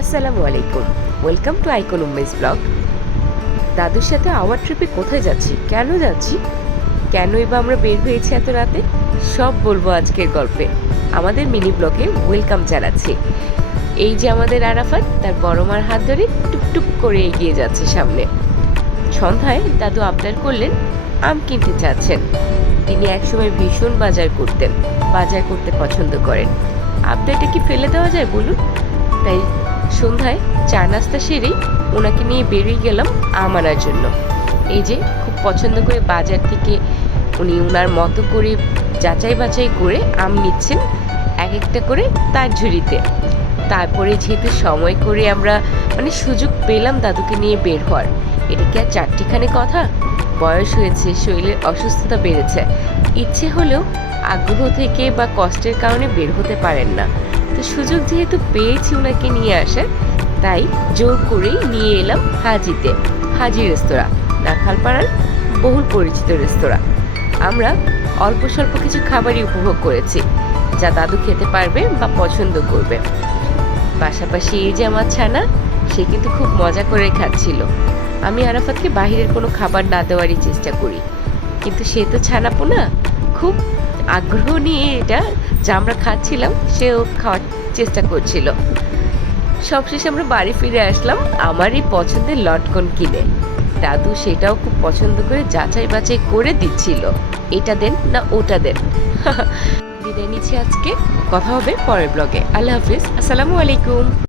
আসসালামু আলাইকুম। Welcome to icon Ummes blog. দাদুর সাথে আওয়ার ট্রিপে কোথায় যাচ্ছি, কেন যাচ্ছি, কেনই বা আমরা বের হয়েছি এত রাতে, সব বলবো আজকের গল্পে। আমাদের মিনি ব্লগে ওয়েলকাম জানাচ্ছি। এই যে আমাদের আরাফাত তার বড় মার হাত ধরে টুকটুক করে এগিয়ে যাচ্ছে সামনে। সন্ধ্যায় দাদু আবদার করলেন আম কিনতে চাচ্ছেন। তিনি একসময় ভীষণ বাজার করতে পছন্দ করেন। আবদারটা কি ফেলে দেওয়া যায় বলুন? তাই সন্ধ্যায় চা নাস্তা সেরেই ওনাকে নিয়ে বেরিয়ে গেলাম আম আনার জন্য। এই যে খুব পছন্দ করে বাজার থেকে উনি ওনার মতো করে যাচাই বাছাই করে আম নিচ্ছেন এক একটা করে তার ঝুড়িতে। তারপরে যেহেতু সময় করে আমরা সুযোগ পেলাম দাদুকে নিয়ে বের হওয়ার, এটা কি আর চারটিখানি কথা? বয়স হয়েছে, শরীরের অসুস্থতা বেড়েছে, ইচ্ছে হলেও আগ্রহ থেকে বা কষ্টের কারণে বের হতে পারেন না। তো সুযোগ যেহেতু পেয়েছি ওনাকে নিয়ে আসার, তাই জোর করেই নিয়ে এলাম হাজি রেস্তোরাঁ, নাখালপাড়ার বহুল পরিচিত রেস্তোরাঁ। আমরা অল্প স্বল্প কিছু খাবারই উপভোগ করেছি, যা দাদু খেতে পারবে বা পছন্দ করবে। পাশাপাশি এই যে আমার ছানা, সে কিন্তু খুব মজা করে খাচ্ছিল। আমি আরাফাতকে বাহিরের কোনো খাবার না দেওয়ারই চেষ্টা করি, কিন্তু সে তো ছানাপোনা, খুব আগ্রহ নিয়ে এটা যা আমরা খাচ্ছিলাম সেও খাওয়ার চেষ্টা করছিল। সবশেষে আমরা বাড়ি ফিরে আসলাম আমার এই পছন্দের লটকন কিনে। দাদু সেটাও খুব পছন্দ করে যাচাই বাছাই করে দিচ্ছিল, এটা দেন না ওটা দেন। বিদায় নিচ্ছি আজকে, কথা হবে পরের ব্লগে। আল্লাহ হাফিজ, আসসালামু আলাইকুম।